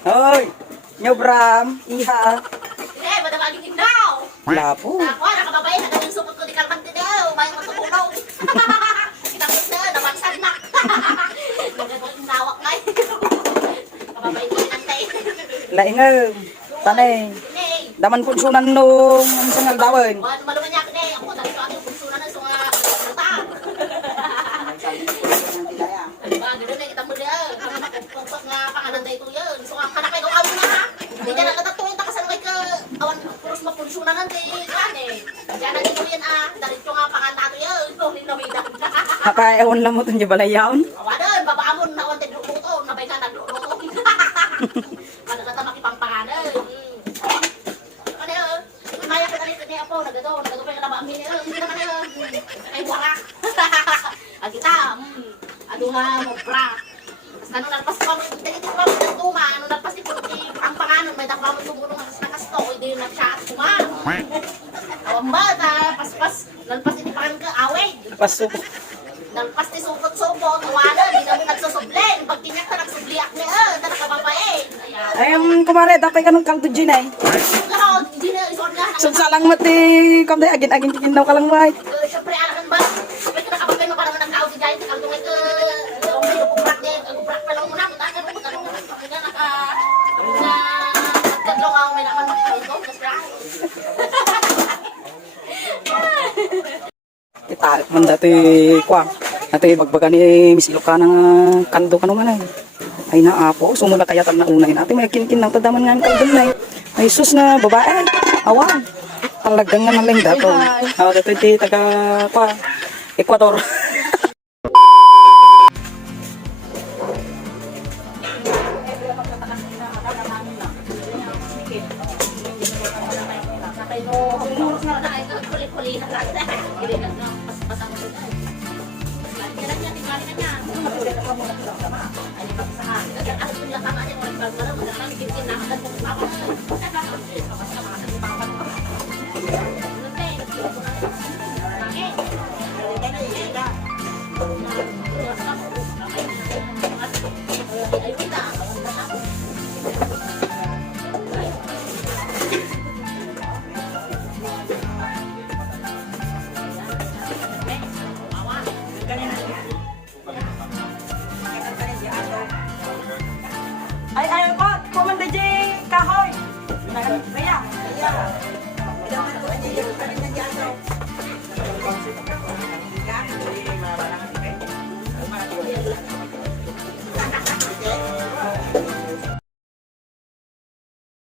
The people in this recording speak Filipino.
Hoy! Nyo Bram! Iha! Eh, madamagin din daw. Wala po. Ako, nakababay, nagawin supot ko di kalmante daw. May mga tupunaw. Kinakot na, nabansan na. Nagawin nawak na eh. Kababay ko yung antay. Laingaw. Tanay. Nay, Daman po sunan nung sangal dawan. maluman niya ka ako, dahil ko aking punsunan ng sunga utang. Ba, gano'n na kita mo diyan. Ang nakapagpag nga pangalan tayo yun. So, ang kanak kayo awin na ha. Hindi na nakatatuin ta kasi kay ka awan puros mapunsunan ng kane. Diyan na dito yan ah. Dalit ko nga pangalan nato yun. Tuhin na may dahil. Nakaewan lang mo ito niya balayaon. Awanan, babaamon na wanted luto. Nabay ka nagluto. Ano ka ta makipampangalan. Ano yun? Maya ka talit niya po. Nagado pa yung nabamin niya. Hindi naman yun. Ay, warak. Ang kita. Ano nga, mobra. Ano nalpas pa mo, tingin pa mo ng tuma, ano nalpas ni Puti, ang panganon, may dakwa mo tumulong ang nakasto, hindi na siya at tuma. Awang bata, paspas, nalpas ni pangan ka, away. Paso. Nalpas ni supot-supot, awala, di namin nagsusublin. Pag tinyak ka nagsubliak niya, nakakababain. Ay, kumare, dapat ka nung kaldo dyan ay. Pero, hindi na, isor na. Sunsalang mati, kamday, agin-agin chikin daw ka lang may. Siyempre, alakan ba? Siyempre, nakabagay mo parang nag-tao si Jai, kaltungay ka, may lupuprak din, aguprak pa lang muna, mutagan mo, tanong mo, na nagkadlong ako, may naman magkalito, kasi Kita, man dati, kwa. Dati, bagbaga ni Miss Luka ng kaldo ka naman ay. Ay na apo, sumula kaya tam na unay natin. May kinkin ng tadaman nga ng kaldo na ay. Ay sus na babae, awan. Talagang nga nalang dato. Dito iti taga, kwa, Ecuador. kulit-kulit na lang. Hindi na pas-pasang mo. Yan na yan, tingnan na yan.